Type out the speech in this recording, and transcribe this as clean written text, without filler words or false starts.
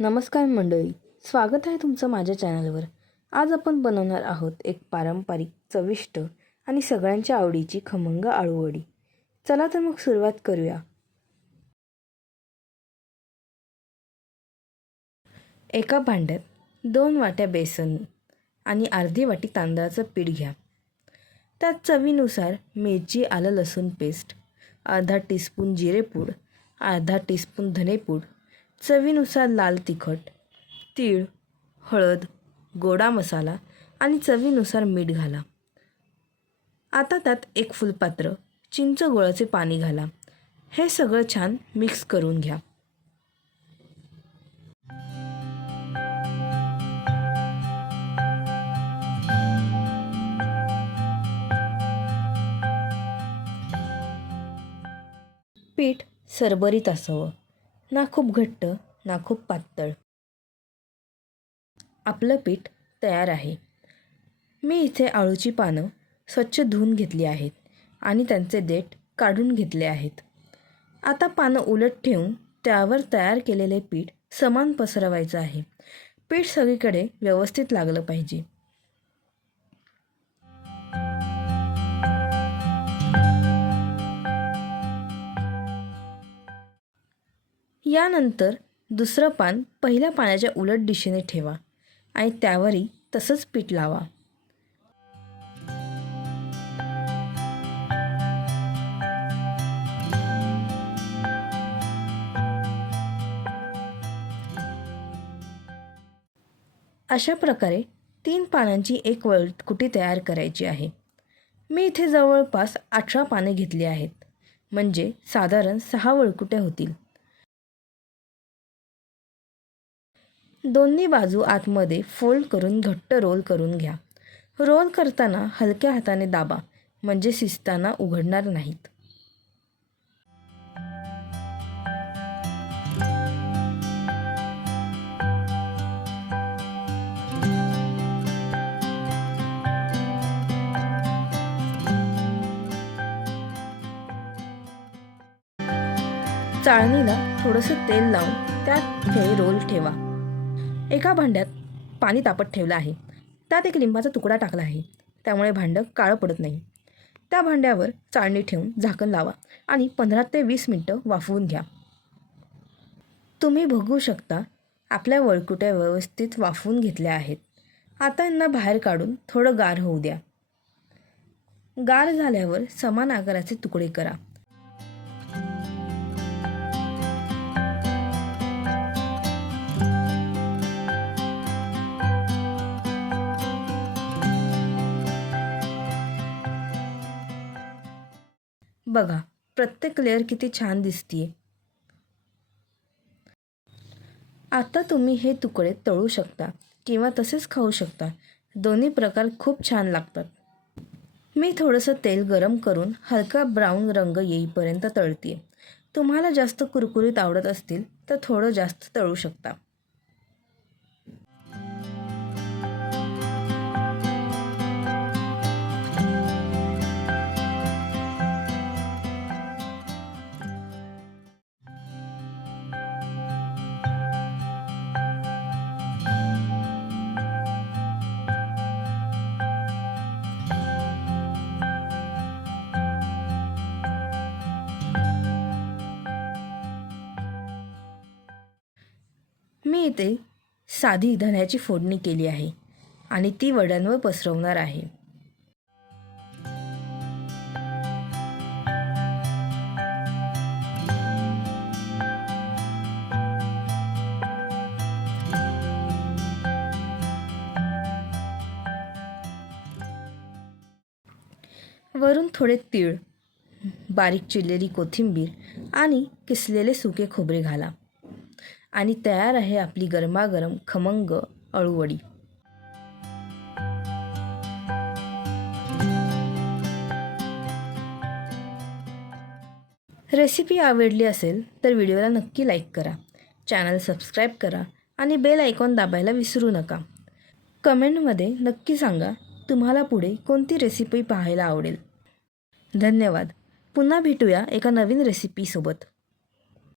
नमस्कार मंडळी, स्वागत आहे तुमचं माझ्या चॅनलवर। आज आपण बनवणार आहोत एक पारंपरिक चविष्ट आणि सगळ्यांच्या आवडीची खमंग आळूवडी। चला तर मग सुरुवात करूया। एका भांड्यात 2 वाट्या बेसन आणि अर्धी वाटी तांदळाचं पीठ घ्या। त्यात चवीनुसार मिरची, आलं, लसूण पेस्ट, अर्धा टीस्पून जिरेपूड, अर्धा टीस्पून धनेपूड, चवीनुसार लाल तिखट, तीळ, हळद, गोडा मसाला आणि चवीनुसार मीठ घाला। आता त्यात एक फुलपात्र चिंच गुळाचे पाणी घाला। हे सगळं छान मिक्स करून घ्या। पीठ सरबरीत असावं, ना खूप घट्ट ना खूप पातळ। आपलं पीठ तयार आहे। मी इथे आळूची पानं स्वच्छ धुवून घेतली आहेत आणि त्यांचे देठ काढून घेतले आहेत। आता पानं उलट ठेवून त्यावर तयार केलेले पीठ समान पसरवायचं आहे। पीठ सगळीकडे व्यवस्थित लागलं पाहिजे। यानंतर दुसरं पान पहिल्या पानाच्या उलट दिशेने ठेवा आणि त्यावरही तसंच पीठ लावा। अशा प्रकारे 3 पानांची एक वळकुटी तयार करायची आहे। मी इथे जवळपास 18 पाने घेतली आहेत, म्हणजे साधारण 6 वळकुट्या होतील। दोन्ही बाजू आतमध्ये फोल्ड करून घट्ट रोल करून घ्या। रोल करताना हलक्या हाताने दाबा, म्हणजे शिजताना उघडणार नाहीत। चाळणीला थोडंसं तेल लावून त्यात हे रोल ठेवा। एका भांड्यात पाणी तापत ठेवलं आहे, त्यात एक लिंबाचा तुकडा टाकला आहे, त्यामुळे भांडं काळं पडत नाही। त्या भांड्यावर चाळणी ठेवून झाकण लावा आणि 15 ते 20 मिनिटं वाफवून घ्या। तुम्ही बघू शकता आपल्या वळकुट्या व्यवस्थित वाफवून घेतल्या आहेत। आता यांना बाहेर काढून थोडं गार होऊ द्या। गार झाल्यावर समान आकाराचे तुकडे करा। बघा, प्रत्येक लेयर किती छान दिसतीये। आता तुम्ही हे तुकडे तळू शकता किंवा तसेच खाऊ शकता। दोन्ही प्रकार खूप छान लागतात। मी थोडंसं तेल गरम करून हलका ब्राऊन रंग येईपर्यंत तळते। तुम्हाला जास्त कुरकुरीत आवडत असतील तर थोडं जास्त तळू शकता। मी इथे साधी धण्याची फोडणी केली आहे आणि ती वड्यांवर पसरवणार आहे। वरून थोडे तीळ, बारीक चिरलेली कोथिंबीर आणि किसलेले सुके खोबरे घाला आणि तयार आहे आपली गरमागरम खमंग अळूवडी। रेसिपी आवडली असेल तर व्हिडिओला नक्की लाईक करा, चॅनल सबस्क्राईब करा आणि बेल आयकॉन दाबायला विसरू नका। कमेंटमध्ये नक्की सांगा तुम्हाला पुढे कोणती रेसिपी पाहायला आवडेल। धन्यवाद। पुन्हा भेटूया एका नवीन रेसिपीसोबत।